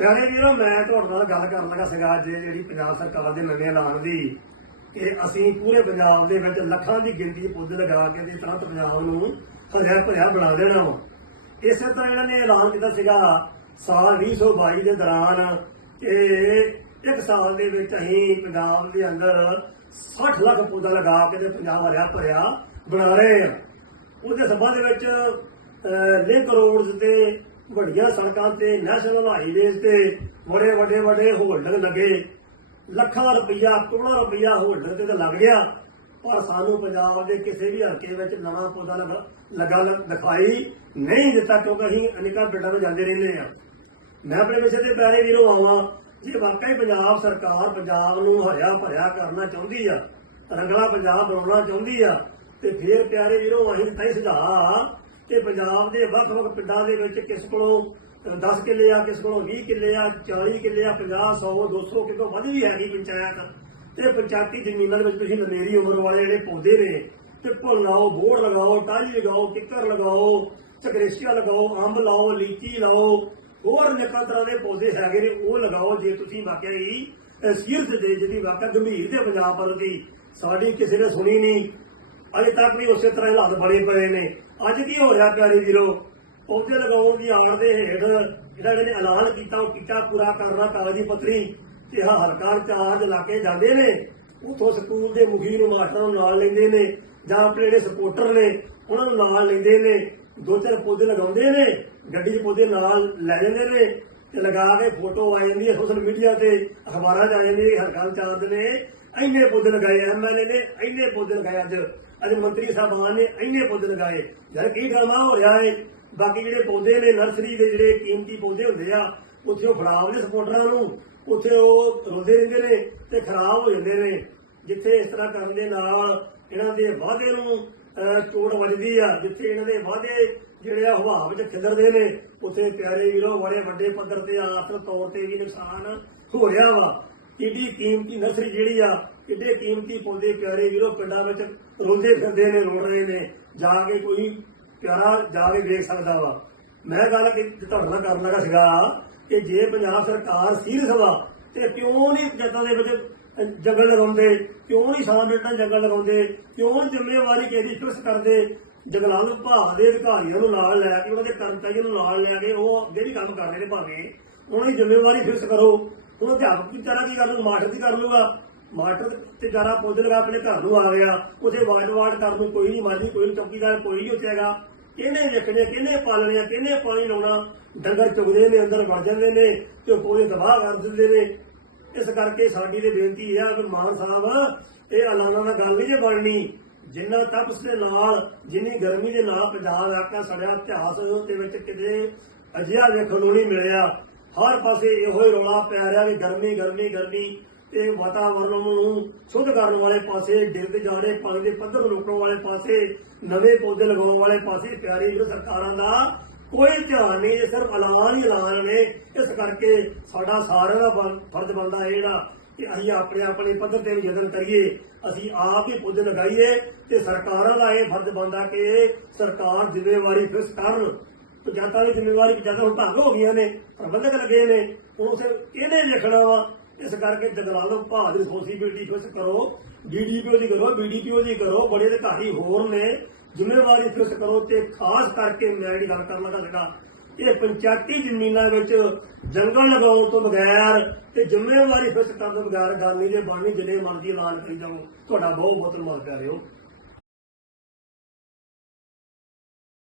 ਪਿਆਰੇ ਵੀਰੋ, ਮੈਂ ਤੁਹਾਡੇ ਨਾਲ ਗੱਲ ਕਰਨ ਲੱਗਾ ਸੀਗਾ ਅੱਜ ਜਿਹੜੀ ਪੰਜਾਬ ਸਰਕਾਰ ਦੇ ਨਵੇਂ ਐਲਾਨ ਦੀ, ਕਿ ਅਸੀਂ ਪੂਰੇ ਪੰਜਾਬ ਦੇ ਵਿੱਚ ਲੱਖਾਂ ਦੀ ਗਿਣਤੀ 'ਚ ਪੌਦੇ ਲਗਾ ਕੇ ਤੇ ਤੁਰੰਤ ਪੰਜਾਬ ਨੂੰ ਹਰਿਆ ਭਰਿਆ ਬਣਾ ਦੇਣਾ ਵਾ। ਇਸੇ ਤਰ੍ਹਾਂ ਇਹਨਾਂ ਨੇ ਐਲਾਨ ਕੀਤਾ ਸੀਗਾ ਸਾਲ 2022 ਦੇ ਦੌਰਾਨ ਕਿ ਇੱਕ ਸਾਲ ਦੇ ਵਿੱਚ ਅਸੀਂ ਪੰਜਾਬ ਦੇ ਅੰਦਰ 60 ਲੱਖ ਪੌਦਾ ਲਗਾ ਕੇ ਤੇ ਪੰਜਾਬ ਹਰਿਆ ਭਰਿਆ ਬਣਾ ਰਹੇ ਹਾਂ ਉਹਦੇ ਸੰਬੰਧ ਵਿੱਚ ਲਿੰਕ ਰੋਡਸ ਤੇ ਵੱਡੀਆਂ ਸੜਕਾਂ ਤੇ ਨੈਸ਼ਨਲ ਹਾਈਵੇਜ਼ ਤੇ ਬੜੇ ਵੱਡੇ ਵੱਡੇ ਹੋਲਡਰ ਲੱਗੇ। ਲੱਖਾਂ ਰੁਪਈਆ, ਕਰੋੜਾਂ ਰੁਪਈਆ ਹੋਲਡਰ ਤੇ ਤਾਂ ਲੱਗ ਗਿਆ। ਪਰ ਸਾਨੂੰ ਪੰਜਾਬ ਦੇ ਕਿਸੇ ਵੀ ਹਲਕੇ ਵਿੱਚ ਨਵਾਂ ਪੌਦਾ ਲਗਾ ਦਿਖਾਈ ਨਹੀਂ ਦਿੱਤਾ ਕਿਉਂਕਿ ਅਸੀਂ ਅਨੇਕਾਂ ਪਿੰਡਾਂ ਨੂੰ ਜਾਂਦੇ ਰਹਿੰਦੇ ਆ ਮੈਂ ਆਪਣੇ ਵਿਸ਼ੇ ਤੇ ਪਿਆਰੇ ਵੀਰੋ ਆਵਾਂ, ਜੇ ਵਾਕਈ ਪੰਜਾਬ ਸਰਕਾਰ ਪੰਜਾਬ ਨੂੰ ਹਰਿਆ ਭਰਿਆ ਕਰਨਾ ਚਾਹੁੰਦੀ ਆ, ਰੰਗਲਾ ਪੰਜਾਬ ਬਣਾਉਣਾ ਚਾਹੁੰਦੀ ਆ, ਤੇ ਫੇਰ ਪਿਆਰੇ ਵੀਰੋ, ਅਸੀਂ ਤਾਂ ਸੁਝਾਅ ਕਿ ਪੰਜਾਬ ਦੇ ਵੱਖ-ਵੱਖ ਪਿੰਡਾਂ ਦੇ ਵਿੱਚ ਕਿਸ ਕੋਲੋਂ 10 ਕਿੱਲੇ ਆ, ਕਿਸ ਕੋਲੋਂ 20 ਕਿੱਲੇ ਆ 40 ਕਿੱਲੇ ਆ 50 100 200 ਕਿਲੋ ਵੱਧ ਵੀ ਹੈਗੀ ਪੰਚਾਇਤ। ਤੇ ਪੰਚਾਇਤੀ ਜ਼ਮੀਨਾਂ ਦੇ ਵਿੱਚ ਤੁਸੀਂ ਲੰਮੇਰੀ ਉਮਰ ਵਾਲੇ ਜਿਹੜੇ ਪੌਦੇ ਨੇ, ਤੇ ਭੁੱਲ ਲਾਓ, ਬੋੜ ਲਗਾਓ, ਟਾਹਲੀ ਲਗਾਓ, ਕਿੱਕਰ ਲਗਾਓ ਚਕਰੇਸ਼ੀਆ ਲਗਾਓ, ਅੰਬ ਲਾਓ, ਲੀਚੀ ਲਾਓ, ਹੋਰ ਨਿਕਲ ਤਰ੍ਹਾਂ ਦੇ ਪੌਦੇ ਹੈਗੇ ਨੇ, ਉਹ ਲਗਾਓ ਜੇ ਤੁਸੀਂ ਵਾਕਿਆ ਹੀ ਸੀਰਤ ਦੇ, ਜਿਹਦੀ ਵਾਕਿਆ ਗੰਭੀਰ ਦੇ ਪੰਜਾਬ ਵੱਲ ਦੀ ਸਾਡੀ ਕਿਸੇ ਨੇ ਸੁਣੀ ਨਹੀਂ। ਅਜੇ ਤੱਕ ਵੀ ਉਸੇ ਤਰ੍ਹਾਂ ਹਾਲਾਤ ਬਣੇ ਪਏ ਨੇ। ਅੱਜ ਕੀ ਹੋ ਰਿਹਾ ਪਿਆਰੇ ਵੀਰੋ? ਪੌਦੇ ਲਗਾਉਣ ਦੀ ਆੜ ਦੇ ਹੇਠ ਜਿਹੜਾ ਇਹਨੇ ਐਲਾਨ ਕੀਤਾ, ਉਹ ਕੀਤਾ ਪੂਰਾ ਕਰਨਾ ਕਾਗਜ਼ੀ ਪੱਤਰੀ ਤੇ ਆਹ ਚਾਰਜ ਲਾ ਕੇ ਜਾਂਦੇ ਨੇ। ਉਥੋਂ ਸਕੂਲ ਦੇ ਮੁਖੀ ਨੂੰ ਮਾਸਟਰਾਂ ਨੂੰ ਨਾਲ ਲੈਂਦੇ ਨੇ ਜਾਂ ਆਪਣੇ ਜਿਹੜੇ ਸਪੋਰਟਰ ਨੇ, ਉਹਨਾਂ ਨੂੰ ਨਾਲ ਲੈਂਦੇ ਨੇ। ਦੋ ਚਾਰ ਪੌਦੇ ਲਗਾਉਂਦੇ ਨੇ, ਗੱਡੀ 'ਚ ਪੌਦੇ ਨਾਲ ਲੈ ਜਾਂਦੇ ਨੇ ਤੇ ਲਗਾ ਕੇ ਫੋਟੋ ਆ ਜਾਂਦੀ ਹੈ ਸੋਸ਼ਲ ਮੀਡੀਆ ਤੇ, ਅਖਬਾਰਾਂ 'ਚ ਆ ਜਾਂਦੀ ਹੈ, ਹਲਕਾ ਚਾਰਜ ਨੇ। ਇੰਨੇ ਪੌਦੇ ਲਗਾਏ ਐਮਐਲਏ ਨੇ ਇੰਨੇ ਪੌਦੇ ਲਗਾਏ ਅੱਜ। ਅੱਜ ਮੰਤਰੀ ਸਾਹਿਬਾਨ ਨੇ ਇੰਨੇ ਪੌਦੇ ਲਗਾਏ। ਯਾਰ ਕੀ ਡਰਾਮਾ ਹੋ ਰਿਹਾ ਹੈ ਬਾਕੀ ਜਿਹੜੇ ਪੌਦੇ ਨੇ ਨਰਸਰੀ ਦੇ ਜਿਹੜੇ ਕੀਮਤੀ ਪੌਦੇ ਹੁੰਦੇ ਆ ਉੱਥੇ ਉਹ ਫੜਾਵਦੇ ਸਪੋਰਟਰਾਂ ਨੂੰ। ਉੱਥੇ ਉਹ ਰੋਂਦੇ ਰਹਿੰਦੇ ਨੇ ਤੇ ਖਰਾਬ ਹੋ ਜਾਂਦੇ ਨੇ। ਜਿੱਥੇ ਇਸ ਤਰ੍ਹਾਂ ਕਰਨ ਦੇ ਨਾਲ ਇਹਨਾਂ ਦੇ ਵਾਅਦੇ ਨੂੰ ਅਹ, ਚੋਟ ਵੱਜਦੀ ਆ ਜਿੱਥੇ ਇਹਨਾਂ ਦੇ ਵਾਅਦੇ ਜਿਹੜੇ ਆ ਹਵਾ ਵਿੱਚ ਖਿਲਰਦੇ ਨੇ ਉੱਥੇ ਪਿਆਰੇ ਵੀਰੋ ਬੜੇ ਵੱਡੇ ਪੱਧਰ ਤੇ ਆਰਥਿਕ ਤੌਰ ਤੇ ਵੀ ਨੁਕਸਾਨ ਹੋ ਰਿਹਾ ਵਾ। ਕਿੱਡੀ ਕੀਮਤੀ ਨਰਸਰੀ ਜਿਹੜੀ ਆ, ਕਿੱਡੇ ਕੀਮਤੀ ਪੌਦੇ ਪਿਆਰੇ ਵੀਰੋ, ਪਿੰਡਾਂ ਵਿੱਚ ਰੋਂਦੇ ਫਿਰਦੇ ਨੇ ਰੋੜ ਰਹੇ ਨੇ। ਜਾ ਕੇ ਕੋਈ ਪਿਆਰਾ ਜਾ ਕੇ ਵੇਖ ਸਕਦਾ ਵਾ। ਮੈਂ ਗੱਲ ਕਿ ਤੁਹਾਡੇ ਨਾਲ ਕਰਨ ਲੱਗਾ ਸੀਗਾ ਕਿ ਜੇ ਪੰਜਾਬ ਸਰਕਾਰ ਸੀਰੀਅਸ ਵਾ, ਤੇ ਕਿਉਂ ਨਹੀਂ ਪੰਚਾਇਤਾਂ ਦੇ ਵਿੱਚ ਜੰਗਲ ਲਗਾਉਂਦੇ? ਕਿਉਂ ਨਹੀਂ ਸਾਂ ਜੰਗਲ ਲਗਾਉਂਦੇ? ਕਿਉਂ ਨਹੀਂ ਜ਼ਿੰਮੇਵਾਰੀ ਕਿਹਦੀ ਫਿਕਸ ਕਰਦੇ? ਜੰਗਲਾਂ ਵਿਭਾਗ ਦੇ ਅਧਿਕਾਰੀਆਂ ਨੂੰ ਨਾਲ ਲੈ ਕੇ, ਉਹਨਾਂ ਦੇ ਕਰਮਚਾਰੀਆਂ ਨੂੰ ਨਾਲ ਲੈ ਕੇ ਉਹ ਅੱਗੇ ਵੀ ਕੰਮ ਕਰਦੇ ਨੇ ਭਾਵੇਂ ਉਹਨਾਂ ਦੀ ਜ਼ਿੰਮੇਵਾਰੀ ਫਿਕਸ ਕਰੋ। ਹੁਣ ਅਧਿਆਪਕ ਵਿਚਾਰਾ ਕੀ ਕਰ ਲੂ ਮਾਸਟਰ ਦੀ ਕਰ ਲੂਗਾ? ਮਾਸਟਰ ਤੇ ਜਾਰਾ ਪੌਦੇ ਲਗਾ ਆਪਣੇ ਘਰ ਨੂੰ ਆ ਗਿਆ। ਉਥੇ ਵਾਰਡ ਵਾਰਡ ਕਰਨ ਨੂੰ ਕੋਈ ਨਹੀਂ ਮਾਰਦੀ, ਕੋਈ ਚੌਕੀਦਾਰ, ਕੋਈ ਨਹੀਂ ਉੱਚੇਗਾ ਕਿਹਨੇ ਵੇਖਣੇ, ਕਿਹਨੇ ਪਾਲਣੇ, ਕਿਹਨੇ ਪਾਣੀ ਲਾਉਣਾ? ਡੰਗਰ ਚੁਗਦੇ ਨੇ, ਅੰਦਰ ਵੜ ਜਾਂਦੇ ਨੇ ਤੇ ਪੌਦੇ ਤਬਾਹ ਕਰ ਦਿੰਦੇ ਨੇ। ਇਸ ਕਰਕੇ ਸਾਡੀ ਤੇ ਬੇਨਤੀ ਹੈ ਕਿ ਮਾਨ ਸਾਹਿਬ, ਇਹ ਐਲਾਨਾਂ ਨਾਲ ਗੱਲ ਨਹੀਂ ਬਣਨੀ। ਜਿੰਨਾ ਤਪਸ ਦੇ ਨਾਲ, ਜਿੰਨੀ ਗਰਮੀ ਦੇ ਨਾਲ ਪੰਜਾਬ ਆਕਾ ਸੜਿਆ ਇਤਿਹਾਸ ਦੇ ਵਿੱਚ ਕਿਤੇ ਅਜਿਹਾ ਵੇਖਣ ਨੂੰ ਨਹੀਂ ਮਿਲਿਆ। ਹਰ ਪਾਸੇ ਇਹੋ ਹੀ ਰੌਲਾ ਪੈ ਰਿਹਾ ਵੀ ਗਰਮੀ ਗਰਮੀ ਗਰਮੀ ਤੇ ਵਾਤਾਵਰਣ ਨੂੰ ਸ਼ੁੱਧ ਕਰਨ ਵਾਲੇ ਪਾਸੇ, ਡਿੱਗ ਜਾਣੇ ਪਾਣੀ ਦੇ ਪੱਧਰ ਨੂੰ ਰੋਕਣ ਵਾਲੇ ਪਾਸੇ, ਨਵੇਂ ਪੌਦੇ ਲਗਾਉਣ ਵਾਲੇ ਪਾਸੇ ਪਿਆਰੀ ਵੀਰ ਸਰਕਾਰਾਂ ਦਾ ਕੋਈ ਧਿਆਨ ਨਹੀਂ ਸਿਰਫ ਐਲਾਨ ਹੀ ਐਲਾਨ ਨੇ। ਇਸ ਕਰਕੇ ਸਾਡਾ ਸਾਰਿਆਂ ਦਾ ਫਰਜ਼ ਬਣਦਾ ਹੈ ਜਿਹੜਾ ਕਿ ਅਸੀਂ ਆਪਣੇ ਆਪਣੇ ਪੱਧਰ ਤੇ ਵੀ ਯਤਨ ਕਰੀਏ, ਅਸੀਂ ਆਪ ਹੀ ਪੌਦੇ ਲਗਾਈਏ ਤੇ ਸਰਕਾਰਾਂ ਦਾ ਇਹ ਫਰਜ਼ ਬਣਦਾ ਕਿ ਸਰਕਾਰ ਜ਼ਿੰਮੇਵਾਰੀ ਫਿਕਸ ਕਰਨ। ਪੰਚਾਇਤਾਂ ਦੀ ਜ਼ਿੰਮੇਵਾਰੀ ਪੰਚਾਇਤਾਂ ਹੁਣ ਭੰਗ ਹੋ ਗਈਆਂ ਨੇ, ਪ੍ਰਬੰਧਕ ਲੱਗੇ ਨੇ ਹੁਣ ਉਸੇ ਲਿਖਣਾ ਵਾ? ਇਸ ਕਰਕੇ ਜਗਲਾਲ ਵਿਭਾਗ ਦੀ ਰਿਸਪੌਂਸਿਬਿਲਟੀ ਫਿਕਸ ਕਰੋ। ਡੀਡੀਪੀਓ ਦੀ ਕਰੋ ਬੀਡੀਪੀਓ ਦੀ ਕਰੋ, ਬੜੇ ਅਧਿਕਾਰੀ ਹੋਰ ਨੇ। ਜ਼ਿੰਮੇਵਾਰੀ ਫਿਕਸ ਕਰੋ ਤੇ ਖਾਸ ਕਰਕੇ ਮੈਂ ਜਿਹੜੀ ਗੱਲ ਕਰਨ ਲੱਗਾ ਸੀਗਾ ਇਹ ਪੰਚਾਇਤੀ ਜ਼ਮੀਨਾਂ ਵਿੱਚ ਜੰਗਲ ਲਗਾਉਣ ਤੋਂ ਬਗੈਰ ਤੇ ਜ਼ਿੰਮੇਵਾਰੀ ਫਿਕਸ ਕਰਨ ਤੋਂ ਬਗੈਰ ਗੱਲ ਨਹੀਂ ਜੇ ਬਣਨੀ, ਜਿੰਨੇ ਮਰਜ਼ੀ ਐਲਾਨ ਕਰੀ ਜਾਓ, ਤੁਹਾਡਾ ਬਹੁਤ ਬਹੁਤ ਧੰਨਵਾਦ ਕਰ ਰਹੇ ਹੋ।